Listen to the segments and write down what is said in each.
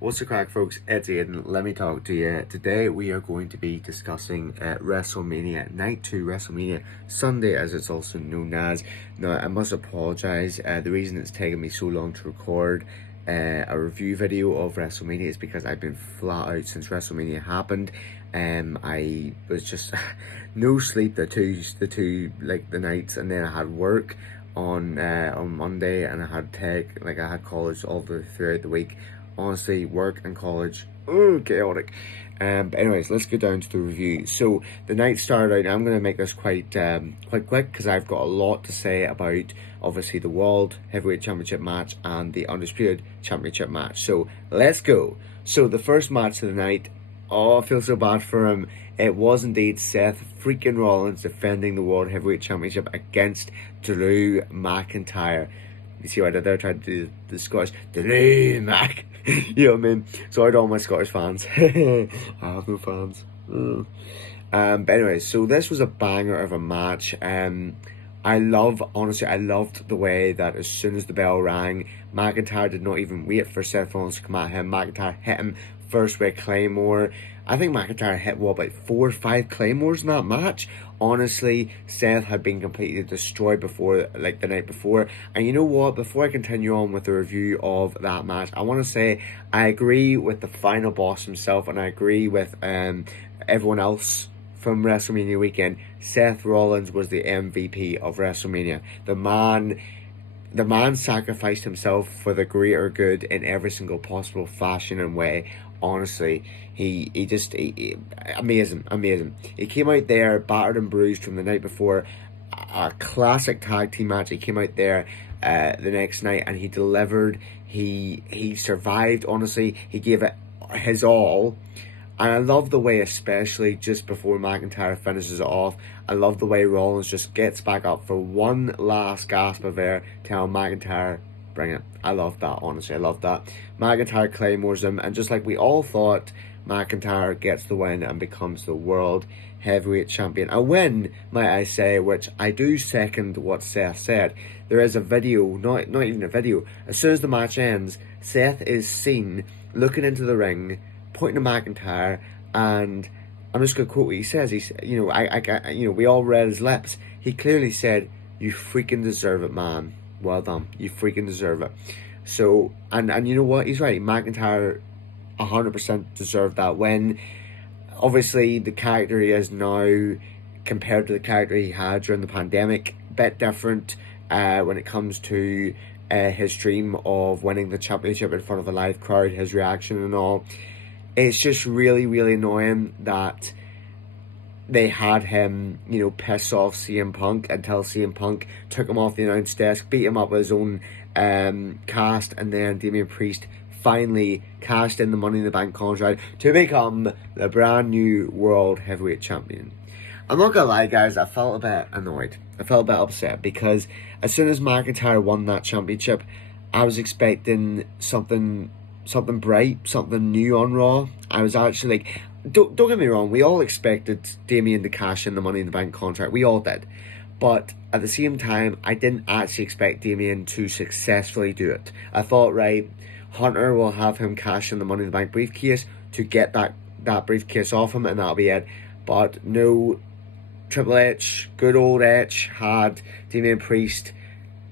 What's the crack, folks? It's Aiden. Let me talk to you. Today we are going to be discussing Wrestlemania, Night 2 Wrestlemania Sunday, as it's also known as. Now, I must apologise. The reason it's taken me so long to record a review video of Wrestlemania is because I've been flat out since Wrestlemania happened. I was just no sleep the two the nights, and then I had work on Monday, and I had college all throughout the week. Honestly, work and college, chaotic. But anyways, let's get down to the review. So the night started out. I'm going to make this quite quick because I've got a lot to say about obviously the World Heavyweight Championship match and the Undisputed Championship match. So let's go. So the first match of the night. Oh, I feel so bad for him. It was indeed Seth freaking Rollins defending the World Heavyweight Championship against Drew McIntyre. You see what I did there? I tried to do the Scottish Drew Mac. You know what I mean? Sorry to all my Scottish fans. I have no fans. But anyway, so this was a banger of a match. Honestly, I loved the way that as soon as the bell rang, McIntyre did not even wait for Seth Rollins to come at him. McIntyre hit him first with Claymore. I think McIntyre hit, about 4 or 5 Claymores in that match. Honestly, Seth had been completely destroyed before, the night before. And you know what? Before I continue on with the review of that match, I want to say I agree with the final boss himself, and I agree with everyone else from WrestleMania weekend. Seth Rollins was the MVP of WrestleMania. The man sacrificed himself for the greater good in every single possible fashion and way. Honestly, he amazing. He came out there battered and bruised from the night before, a classic tag team match. He came out there the next night and he delivered. He survived. Honestly, he gave it his all. And I love the way, especially just before McIntyre finishes it off, I love the way Rollins just gets back up for one last gasp of air, telling McIntyre, bring it. I love that, honestly, I love that. McIntyre claymores him, and just like we all thought, McIntyre gets the win and becomes the World Heavyweight Champion. A win, might I say, which I do second what Seth said. There is a video, not even a video. As soon as the match ends, Seth is seen looking into the ring, pointing to McIntyre, and I'm just going to quote what he says. He's, we all read his lips. He clearly said, "You freaking deserve it, man. Well done. You freaking deserve it." So, and you know what? He's right. McIntyre 100% deserved that win. Obviously, the character he is now compared to the character he had during the pandemic, bit different when it comes to his dream of winning the championship in front of a live crowd, his reaction and all. It's just really, really annoying that they had him, piss off CM Punk until CM Punk took him off the announce desk, beat him up with his own cast, and then Damian Priest finally cashed in the Money in the Bank contract to become the brand new World Heavyweight Champion. I'm not gonna lie, guys, I felt a bit annoyed. I felt a bit upset because as soon as McIntyre won that championship, I was expecting something bright, something new on Raw. I was actually don't get me wrong, we all expected Damian to cash in the Money in the Bank contract. We all did. But at the same time, I didn't actually expect Damian to successfully do it. I thought, right, Hunter will have him cash in the Money in the Bank briefcase to get that briefcase off him, and that'll be it. But no, Triple H, good old H, had Damian Priest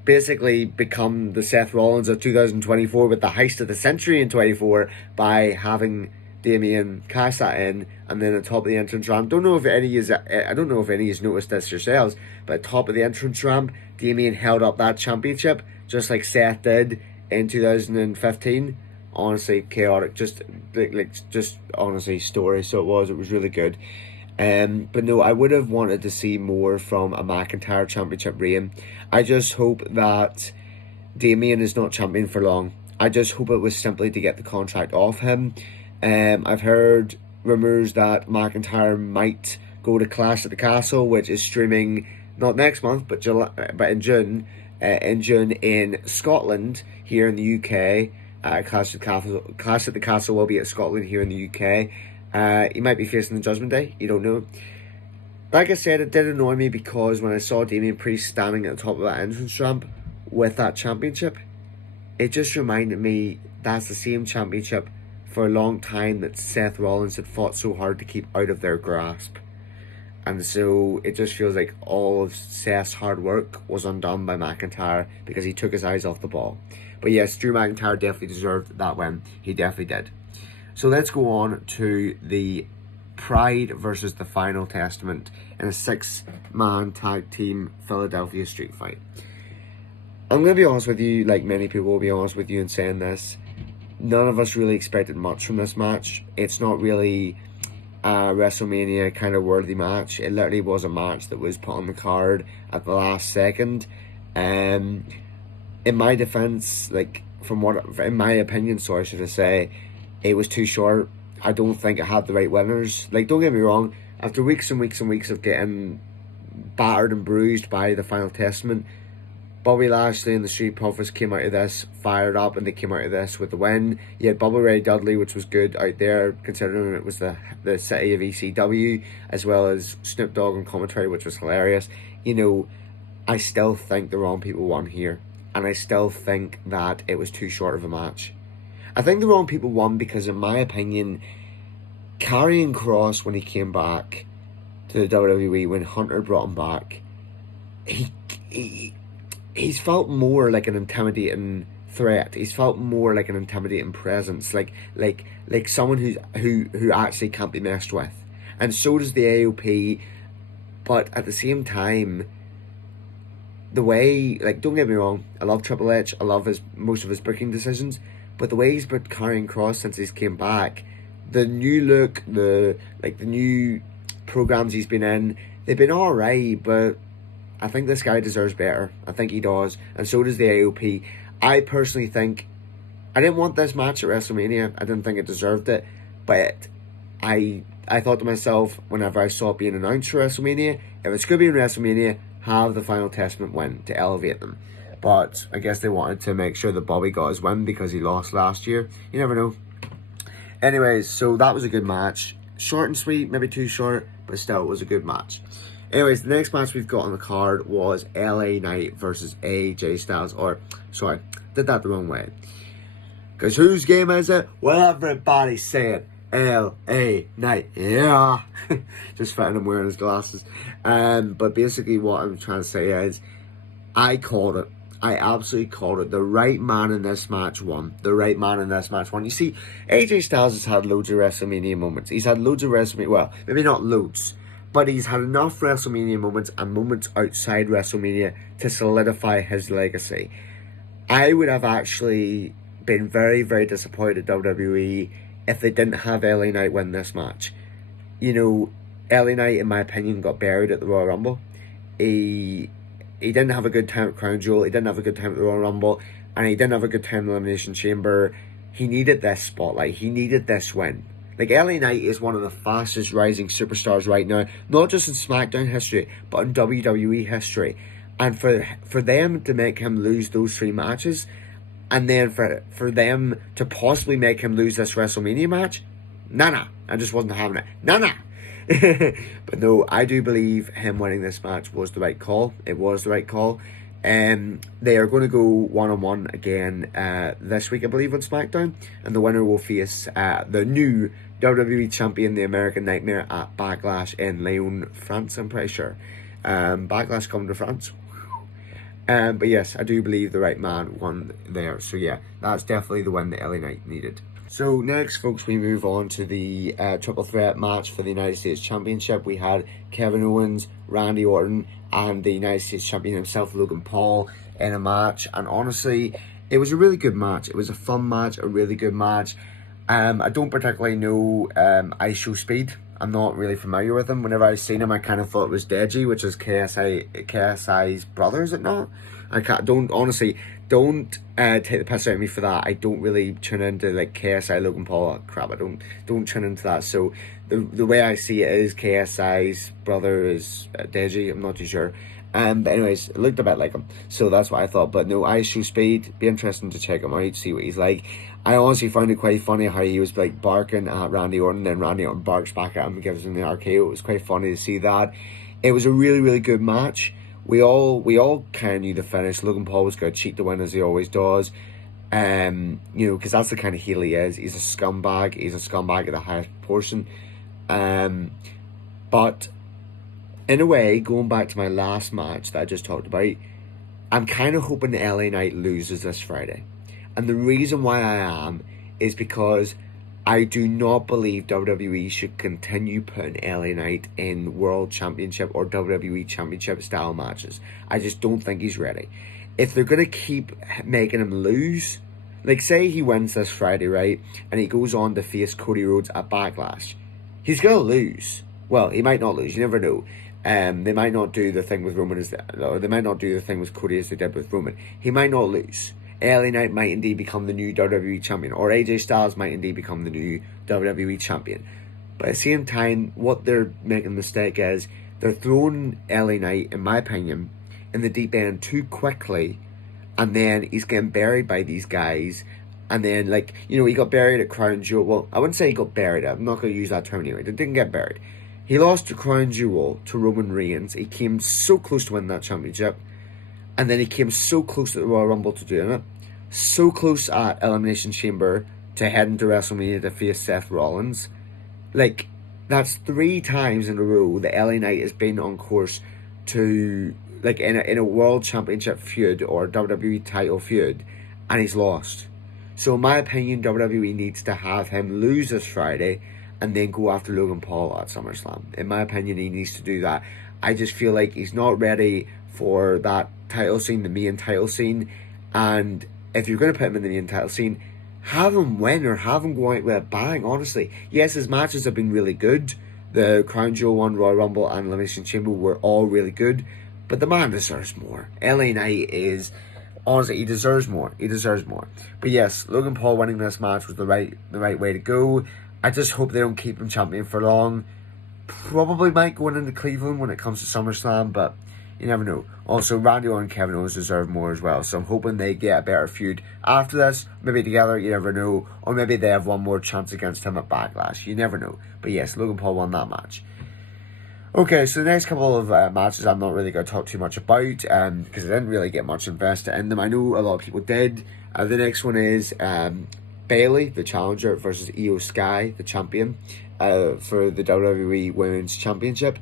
basically become the Seth Rollins of 2024 with the heist of the century in 24 by having Damian cash that in, and then at the top of the entrance ramp. I don't know if any of you noticed this yourselves, but at the top of the entrance ramp, Damian held up that championship just like Seth did in 2015. Honestly, chaotic, just honestly story. So it was really good. But no, I would have wanted to see more from a McIntyre championship reign. I just hope that Damian is not champion for long. I just hope it was simply to get the contract off him. I've heard rumours that McIntyre might go to Clash at the Castle, which is streaming not next month, but in June. In Scotland, here in the UK. Clash at the Castle will be at Scotland here in the UK. He might be facing the Judgment Day. You don't know. Like I said, it did annoy me because when I saw Damian Priest standing at the top of that entrance ramp with that championship, it just reminded me that's the same championship for a long time that Seth Rollins had fought so hard to keep out of their grasp. And so it just feels like all of Seth's hard work was undone by McIntyre because he took his eyes off the ball. But yes, Drew McIntyre definitely deserved that win. He definitely did. So let's go on to the Pride versus the Final Testament in a 6-man tag team Philadelphia street fight. I'm going to be honest with you, like many people will be honest with you in saying this. None of us really expected much from this match. It's not really a WrestleMania kind of worthy match. It literally was a match that was put on the card at the last second. In my defense, in my opinion, should I say, it was too short. I don't think it had the right winners. Like, don't get me wrong, after weeks and weeks and weeks of getting battered and bruised by the Final Testament, Bobby Lashley and the Street Profits came out of this fired up, and they came out of this with the win. You had Bubba Ray Dudley, which was good out there, considering it was the city of ECW, as well as Snoop Dogg and commentary, which was hilarious. You know, I still think the wrong people won here, and I still think that it was too short of a match. I think the wrong people won because, in my opinion, Karrion Kross, when he came back to the WWE, when Hunter brought him back, he's felt more like an intimidating threat. He's felt more like an intimidating presence, like someone who actually can't be messed with. And so does the AOP, but at the same time, the way, like, don't get me wrong, I love Triple H, I love most of his booking decisions, but the way he's put Karrion Kross since he's came back, the new look, the new programs he's been in, they've been alright, but I think this guy deserves better. I think he does, and so does the AOP. I personally think I didn't want this match at WrestleMania. I didn't think it deserved it, but I thought to myself whenever I saw it being announced for WrestleMania, if it's going to be in WrestleMania, have the Final Testament win to elevate them. But I guess they wanted to make sure that Bobby got his win because he lost last year. You never know. Anyways, so that was a good match. Short and sweet, maybe too short, but still it was a good match. Anyways, the next match we've got on the card was LA Knight versus AJ Styles. Or, sorry, did that the wrong way. Because whose game is it? Well, everybody said LA Knight. Yeah. Just fitting him wearing his glasses. But basically what I'm trying to say is, I called it. I absolutely called it. The right man in this match won. The right man in this match won. You see, AJ Styles has had loads of WrestleMania moments. He's had loads of WrestleMania, well, maybe not loads, but he's had enough WrestleMania moments and moments outside WrestleMania to solidify his legacy. I would have actually been very, very disappointed at WWE if they didn't have LA Knight win this match. You know, LA Knight, in my opinion, got buried at the Royal Rumble. He didn't have a good time at Crown Jewel, he didn't have a good time at the Royal Rumble, and he didn't have a good time in the Elimination Chamber. He needed this spotlight, he needed this win. Like, LA Knight is one of the fastest rising superstars right now, not just in SmackDown history, but in WWE history. And for them to make him lose those 3 matches, and then for them to possibly make him lose this WrestleMania match, nah, I just wasn't having it. Nah. But no, I do believe him winning this match was the right call. It was the right call. They are going to go one-on-one again this week, I believe, on SmackDown, and the winner will face the new WWE Champion, the American Nightmare, at Backlash in Lyon, France, I'm pretty sure. Backlash coming to France. But yes, I do believe the right man won there. So yeah, that's definitely the win that LA Knight needed. So next, folks, we move on to the triple threat match for the United States Championship. We had Kevin Owens, Randy Orton, and the United States Champion himself, Logan Paul, in a match. And honestly, it was a really good match. It was a fun match, a really good match. I don't particularly know Ice Show Speed. I'm not really familiar with him. Whenever I seen him, I kind of thought it was Deji, which is KSI's brother, is it not? Don't take the piss out of me for that. I don't really tune into like KSI, Logan Paul, crap. I don't tune into that. So the way I see it is KSI's brother is Deji. I'm not too sure. But anyways, it looked a bit like him, so that's what I thought. But no, Ice Show Speed, be interesting to check him out, see what he's like. I honestly found it quite funny how he was like barking at Randy Orton, then Randy Orton barks back at him and gives him the RKO. It was quite funny to see that. It was a really, really good match. We all kind of knew the finish. Logan Paul was going to cheat to win, as he always does. You know, because that's the kind of heel he is. He's a scumbag. He's a scumbag of the highest proportion. But in a way, going back to my last match that I just talked about, I'm kind of hoping the LA Knight loses this Friday. And the reason why I am is because I do not believe WWE should continue putting LA Knight in World Championship or WWE Championship style matches. I just don't think he's ready. If they're going to keep making him lose, like say he wins this Friday, right, and he goes on to face Cody Rhodes at Backlash, he's going to lose. Well, he might not lose, you never know. They might not do the thing with Roman or they might not do the thing with Cody as they did with Roman. He might not lose. LA Knight might indeed become the new WWE champion, or AJ Styles might indeed become the new WWE champion. But at the same time, what they're making a mistake is they're throwing LA Knight, in my opinion, in the deep end too quickly, and then he's getting buried by these guys. And then, like, you know, he got buried at Crown Jewel. Well, I wouldn't say he got buried. I'm not going to use that term anyway. They didn't get buried. He lost the Crown Jewel to Roman Reigns. He came so close to winning that championship. And then he came so close at the Royal Rumble to doing it. So close at Elimination Chamber to heading to WrestleMania to face Seth Rollins. Like, that's 3 times in a row that LA Knight has been on course to, like, in a World Championship feud or WWE title feud, and he's lost. So in my opinion, WWE needs to have him lose this Friday and then go after Logan Paul at SummerSlam. In my opinion, he needs to do that. I just feel like he's not ready for that title scene, the main title scene. And if you're going to put him in the main title scene, have him win or have him go out with a bang, honestly. Yes, his matches have been really good. The Crown Jewel one, Royal Rumble and Elimination Chamber were all really good. But the man deserves more. LA Knight is... Honestly, he deserves more. He deserves more. But yes, Logan Paul winning this match was the right way to go. I just hope they don't keep him champion for long. Probably might go into Cleveland when it comes to SummerSlam, but you never know. Also, Randy Orton and Kevin Owens deserve more as well. So I'm hoping they get a better feud after this. Maybe together, you never know. Or maybe they have one more chance against him at Backlash. You never know. But yes, Logan Paul won that match. Okay, so the next couple of matches I'm not really going to talk too much about because I didn't really get much invested in them. I know a lot of people did. The next one is Bayley, the challenger, versus Io Sky, the champion, for the WWE Women's Championship.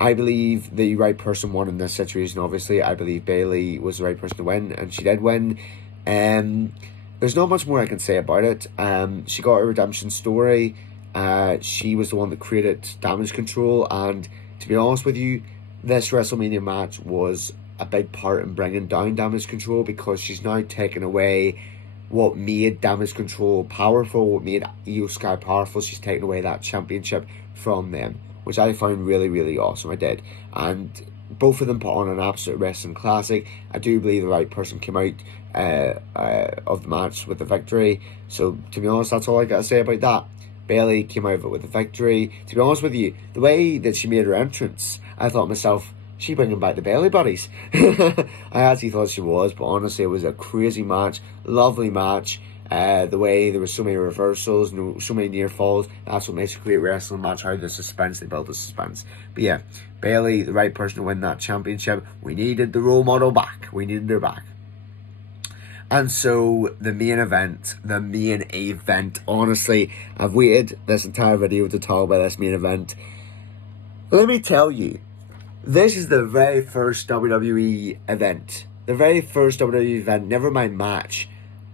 I believe the right person won in this situation, obviously. I believe Bayley was the right person to win, and she did win. There's not much more I can say about it. She got a redemption story. She was the one that created Damage Control, and to be honest with you, this WrestleMania match was a big part in bringing down Damage Control because she's now taken away what made Damage Control powerful, what made Io Sky powerful. She's taken away that championship from them, which I found really, really awesome. I did. And both of them put on an absolute wrestling classic. I do believe the right person came out of the match with the victory. So, to be honest, that's all I got to say about that. Bayley came out of it with a victory. To be honest with you, the way that she made her entrance, I thought to myself, she bringing back the Bayley buddies. I actually thought she was, but honestly, it was a crazy match, lovely match. The way there were so many reversals, so many near falls, that's what makes a great wrestling match. How the suspense, they built the suspense. But yeah, Bayley, the right person to win that championship. We needed the role model back. We needed her back. And so the main event, honestly, I've waited this entire video to talk about this main event. Let me tell you, this is the very first WWE event. The very first WWE event, never mind match.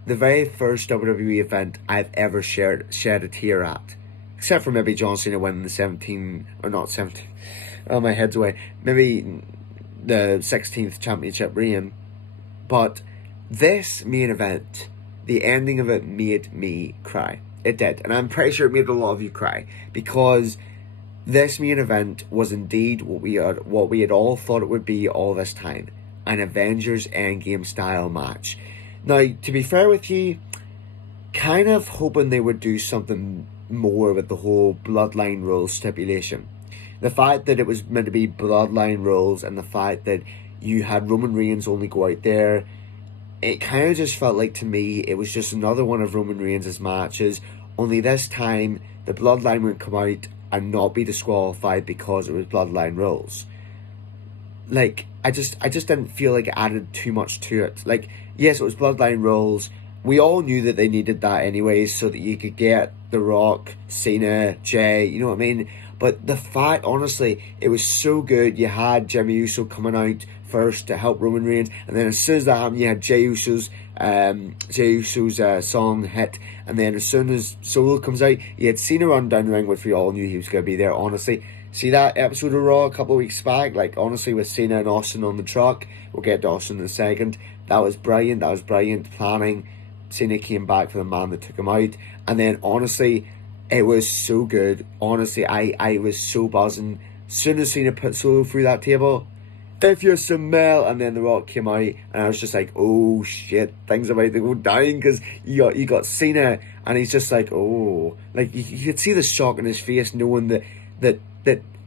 The very first WWE event I've ever shed a tear at. Except for maybe John Cena winning the 17, or not 17, oh my head's away. Maybe the 16th championship reign. But this main event, the ending of it made me cry. It did. And I'm pretty sure it made a lot of you cry. Because this main event was indeed what we had all thought it would be all this time. An Avengers Endgame style match. Now, to be fair with you, kind of hoping they would do something more with the whole bloodline rules stipulation. The fact that it was meant to be bloodline rules and the fact that you had Roman Reigns only go out there, it kind of just felt like to me it was just another one of Roman Reigns' matches, only this time the bloodline would come out and not be disqualified because it was bloodline rules. Like, I just didn't feel like it added too much to it. Like, yes, it was bloodline rules, we all knew that they needed that anyways, so that you could get The Rock, Cena, Jay, you know what I mean? But the fact, honestly, it was so good. You had Jimmy Uso coming out first to help Roman Reigns, and then as soon as that happened, you had Jey Uso's song hit, and then as soon as Solo comes out, you had Cena run down the ring, which we all knew he was going to be there, honestly. See that episode of Raw a couple of weeks back? Like, honestly, with Cena and Austin on the truck, we'll get to Austin in a second. That was brilliant. That was brilliant planning. Cena came back for the man that took him out. And then, honestly, it was so good. Honestly, I was so buzzing. As soon as Cena put Solo through that table, if you smell, and then The Rock came out, and I was just like, oh shit, things are about to go down, because you got Cena, and he's just like, oh, like you could see the shock in his face, knowing that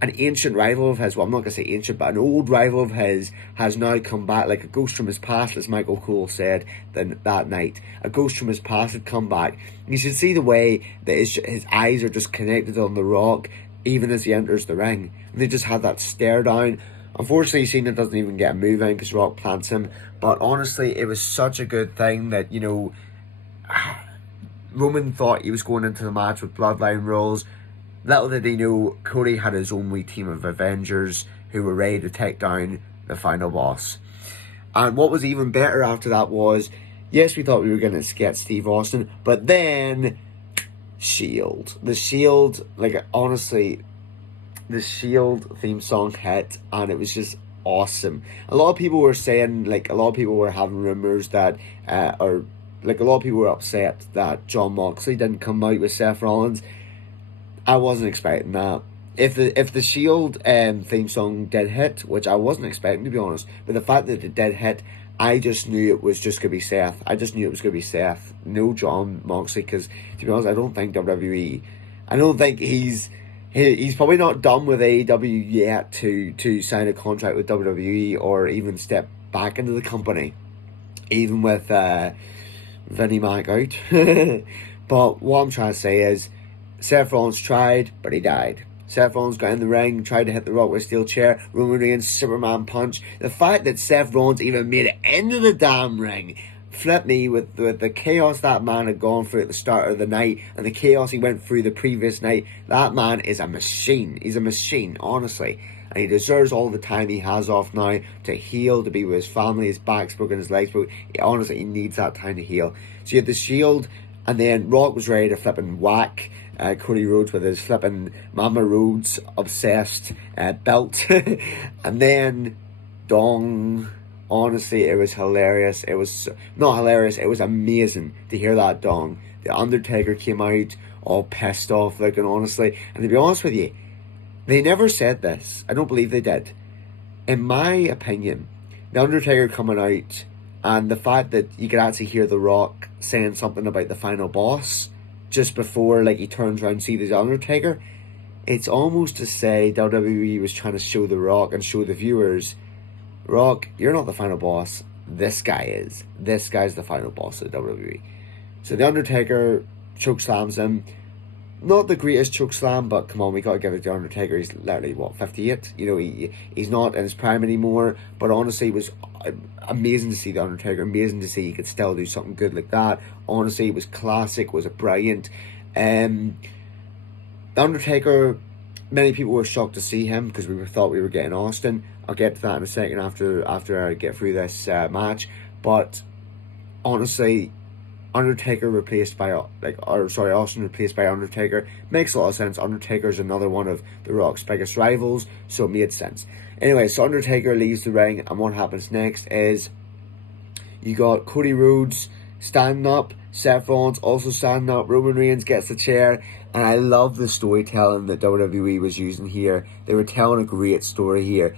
an ancient rival of his, well, I'm not gonna say ancient, but an old rival of his has now come back, like a ghost from his past, as Michael Cole said that night. A ghost from his past had come back. You should see the way that his eyes are just connected on The Rock, even as he enters the ring. And they just had that stare down. Unfortunately, Cena doesn't even get a move in because Rock plants him. But honestly, it was such a good thing that, you know, Roman thought he was going into the match with Bloodline rules. Little did he know, Cody had his own wee team of Avengers who were ready to take down the final boss. And what was even better after that was, yes, we thought we were going to get Steve Austin, but then Shield. The Shield, like, honestly, the Shield theme song hit, and it was just awesome. A lot of people were saying, like, a lot of people were having rumours that, or, like, a lot of people were upset that Jon Moxley didn't come out with Seth Rollins. I wasn't expecting that. If the Shield theme song did hit, which I wasn't expecting, to be honest, but the fact that it did hit, I just knew it was just going to be Seth. I just knew it was going to be Seth. No Jon Moxley, because, to be honest, I don't think WWE, I don't think he's probably not done with AEW yet to sign a contract with WWE or even step back into the company, even with Vinnie Mac out. But what I'm trying to say is, Seth Rollins tried, but he died. Seth Rollins got in the ring, tried to hit The Rock with a steel chair, Roman Reigns, Superman punch. The fact that Seth Rollins even made it into the damn ring flipped me with the chaos that man had gone through at the start of the night and the chaos he went through the previous night. That man is a machine. He's a machine, honestly. And he deserves all the time he has off now to heal, to be with his family. His back's broken, his leg's broken. Honestly, he needs that time to heal. So you had the Shield, and then Rock was ready to flip and whack Cody Rhodes with his flipping Mama Rhodes obsessed belt. And then dong. Honestly, it was hilarious. It was not hilarious, it was amazing to hear that dong. The Undertaker came out all pissed off looking, honestly. And to be honest with you, they never said this. I don't believe they did. In my opinion, the Undertaker coming out and the fact that you could actually hear The Rock saying something about the final boss just before, like, he turns around and sees the Undertaker, it's almost to say WWE was trying to show The Rock and show the viewers, Rock, you're not the final boss. This guy is. This guy's the final boss of WWE. So the Undertaker chokeslams him. Not the greatest chokeslam, but come on, we gotta give it to the Undertaker. He's literally, 58? You know, he's not in his prime anymore. But honestly, it was amazing to see the Undertaker. Amazing to see he could still do something good like that. Honestly, it was classic. It was brilliant. The Undertaker, many people were shocked to see him because we thought we were getting Austin. I'll get to that in a second after I get through this match. But honestly, Undertaker replaced by Austin replaced by Undertaker makes a lot of sense. Undertaker's another one of The Rock's biggest rivals, so it made sense. Anyway, so Undertaker leaves the ring, and what happens next is you got Cody Rhodes standing up, Seth Rollins also standing up, Roman Reigns gets the chair, and I love the storytelling that WWE was using here. They were telling a great story here.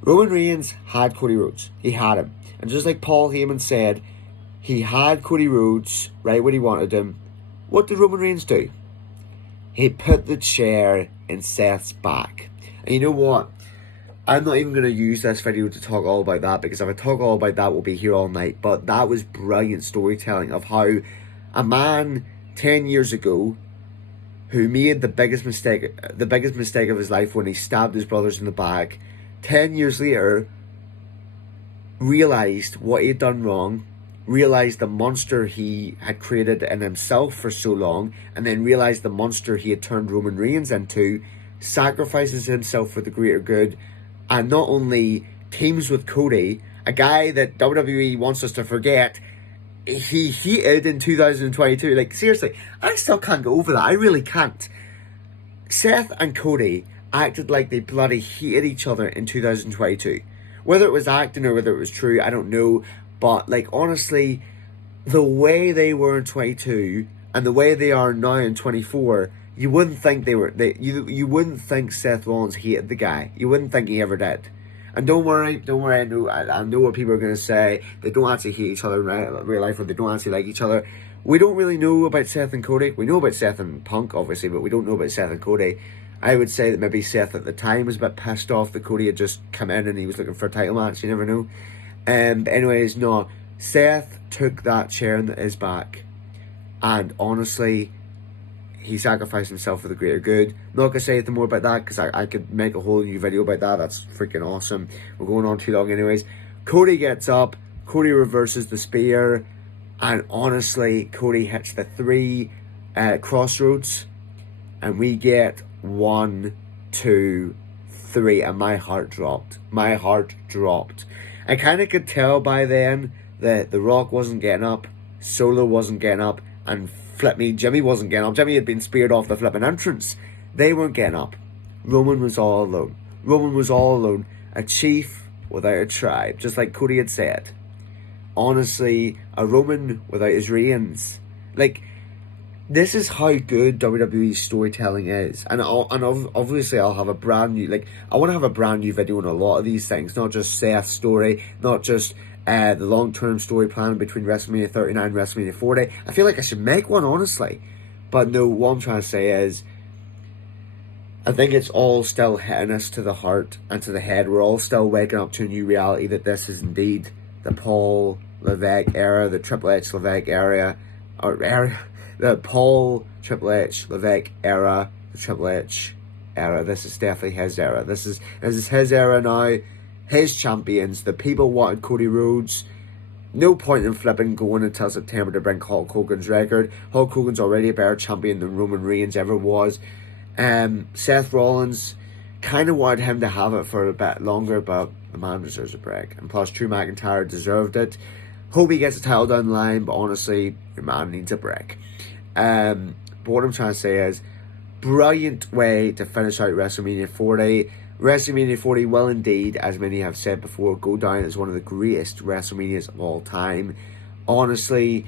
Roman Reigns had Cody Rhodes. He had him. And just like Paul Heyman said, he had Cody Rhodes right when he wanted him. What did Roman Reigns do? He put the chair in Seth's back. And you know what? I'm not even going to use this video to talk all about that, because if I talk all about that, we'll be here all night. But that was brilliant storytelling of how a man 10 years ago who made the biggest mistake of his life when he stabbed his brothers in the back, 10 years later realised what he had done wrong, realized the monster he had created in himself for so long, and then realized the monster he had turned Roman Reigns into, sacrifices himself for the greater good, and not only teams with Cody, a guy that WWE wants us to forget he heated in 2022. Like, seriously, I still can't get over that. I really can't. Seth and Cody acted like they bloody hated each other in 2022. Whether it was acting or whether it was true, I don't know. But, like, honestly, the way they were in 22 and the way they are now in 24, you wouldn't think you wouldn't think Seth Rollins hated the guy. You wouldn't think he ever did. And don't worry, I know what people are going to say. They don't actually hate each other in real life, or they don't actually like each other. We don't really know about Seth and Cody. We know about Seth and Punk, obviously, but we don't know about Seth and Cody. I would say that maybe Seth at the time was a bit pissed off that Cody had just come in and he was looking for a title match. You never know. But anyways, no. Seth took that chair in his back, and honestly, he sacrificed himself for the greater good. I'm not going to say anything more about that because I could make a whole new video about that. That's freaking awesome. We're going on too long anyways. Cody gets up. Cody reverses the spear. And honestly, Cody hits the 3 crossroads. And we get 1, 2, 3. And my heart dropped. My heart dropped. I kind of could tell by then that The Rock wasn't getting up. Solo wasn't getting up. And Jimmy wasn't getting up. Jimmy had been speared off the flipping entrance. They weren't getting up. Roman was all alone. Roman was all alone. A chief without a tribe, just like Cody had said. Honestly, a Roman without his reins. Like, this is how good WWE storytelling is. And obviously I'll have a brand new, I want to have a brand new video on a lot of these things. Not just Seth's story, not just the long-term story plan between WrestleMania 39 and WrestleMania 40. I feel like I should make one, honestly. But no, what I'm trying to say is, I think it's all still hitting us to the heart and to the head. We're all still waking up to a new reality that this is indeed the Paul Levesque era, the Triple H Levesque era, the Paul Triple H Levesque era, the Triple H era. This is definitely his era. This is his era now. His champions. The people wanted Cody Rhodes. No point in flipping going until September to bring Hulk Hogan's record. Hulk Hogan's already a better champion than Roman Reigns ever was. Seth Rollins kind of wanted him to have it for a bit longer, but the man deserves a break. And plus, Drew McIntyre deserved it. Hope he gets a title down the line, but honestly, your man needs a break. But what I'm trying to say is, brilliant way to finish out WrestleMania 40. WrestleMania 40 will indeed, as many have said before, go down as one of the greatest WrestleManias of all time. Honestly,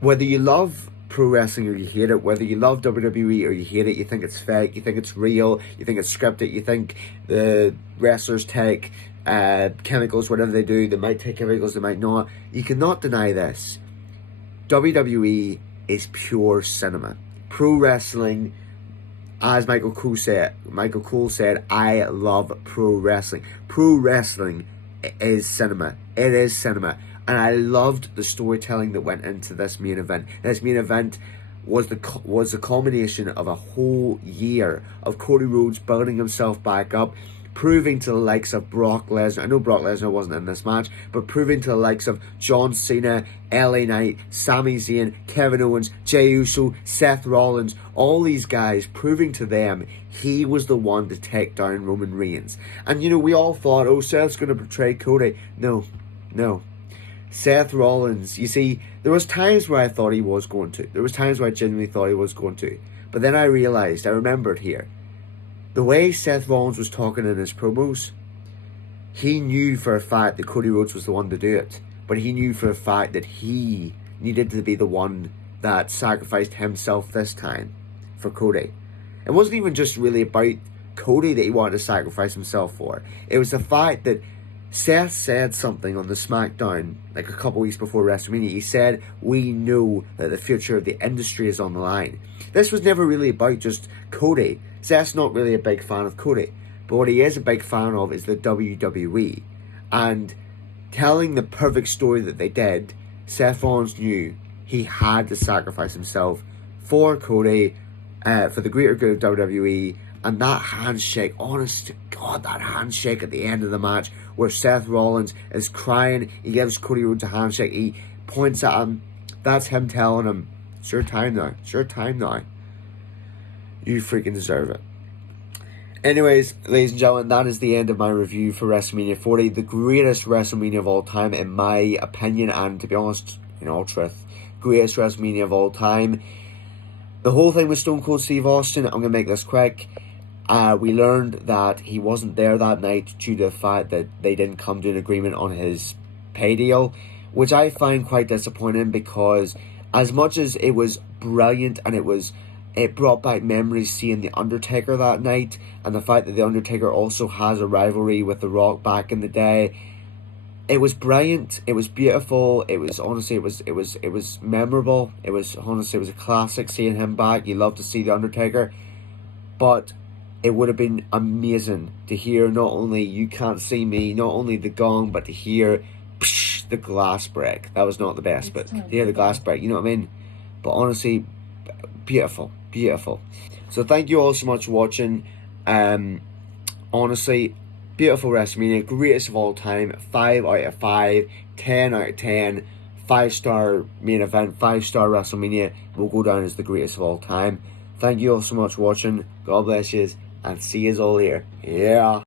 whether you love pro wrestling or you hate it, whether you love WWE or you hate it, you think it's fake, you think it's real, you think it's scripted, you think the wrestlers take chemicals, whatever they do, they might take chemicals, they might not. You cannot deny this. WWE is pure cinema. Pro wrestling, as Michael Cole said, I love pro wrestling. Pro wrestling is cinema. It is cinema. And I loved the storytelling that went into this main event. This main event was the culmination of a whole year of Cody Rhodes building himself back up, proving to the likes of Brock Lesnar. I know Brock Lesnar wasn't in this match, but proving to the likes of John Cena, LA Knight, Sami Zayn, Kevin Owens, Jey Uso, Seth Rollins, all these guys, proving to them he was the one to take down Roman Reigns. And we all thought, oh, Seth's going to betray Cody. No. Seth Rollins, you see, there was times where I thought he was going to. There was times where I genuinely thought he was going to. But then I remembered here, the way Seth Rollins was talking in his promos, he knew for a fact that Cody Rhodes was the one to do it. But he knew for a fact that he needed to be the one that sacrificed himself this time for Cody. It wasn't even just really about Cody that he wanted to sacrifice himself for. It was the fact that Seth said something on the SmackDown like a couple weeks before WrestleMania. He said, we know that the future of the industry is on the line. This was never really about just Cody. Seth's not really a big fan of Cody. But what he is a big fan of is the WWE. And telling the perfect story that they did, Seth Rollins knew he had to sacrifice himself for Cody, for the greater good of WWE, And that handshake, honest to God, that handshake at the end of the match where Seth Rollins is crying, he gives Cody Rhodes a handshake, he points at him, that's him telling him, it's your time now, it's your time now. You freaking deserve it. Anyways, ladies and gentlemen, that is the end of my review for WrestleMania 40, the greatest WrestleMania of all time, in my opinion, and to be honest, in all truth, greatest WrestleMania of all time. The whole thing with Stone Cold Steve Austin, I'm going to make this quick. We learned that he wasn't there that night due to the fact that they didn't come to an agreement on his pay deal, which I find quite disappointing, because as much as it was brilliant and it brought back memories seeing The Undertaker that night, and the fact that The Undertaker also has a rivalry with The Rock back in the day. It was brilliant. It was beautiful. It was honestly, it was memorable. It was a classic seeing him back. You love to see The Undertaker, but it would have been amazing to hear not only "You Can't See Me," not only the gong, but to hear the glass break. That was not the best, but to hear the glass break, you know what I mean? But honestly, beautiful, beautiful. So thank you all so much for watching. Honestly, beautiful WrestleMania, greatest of all time, 5 out of 5, 10 out of 10, 5-star main event, 5-star WrestleMania will go down as the greatest of all time. Thank you all so much for watching. God bless you, and see you all here. Yeah.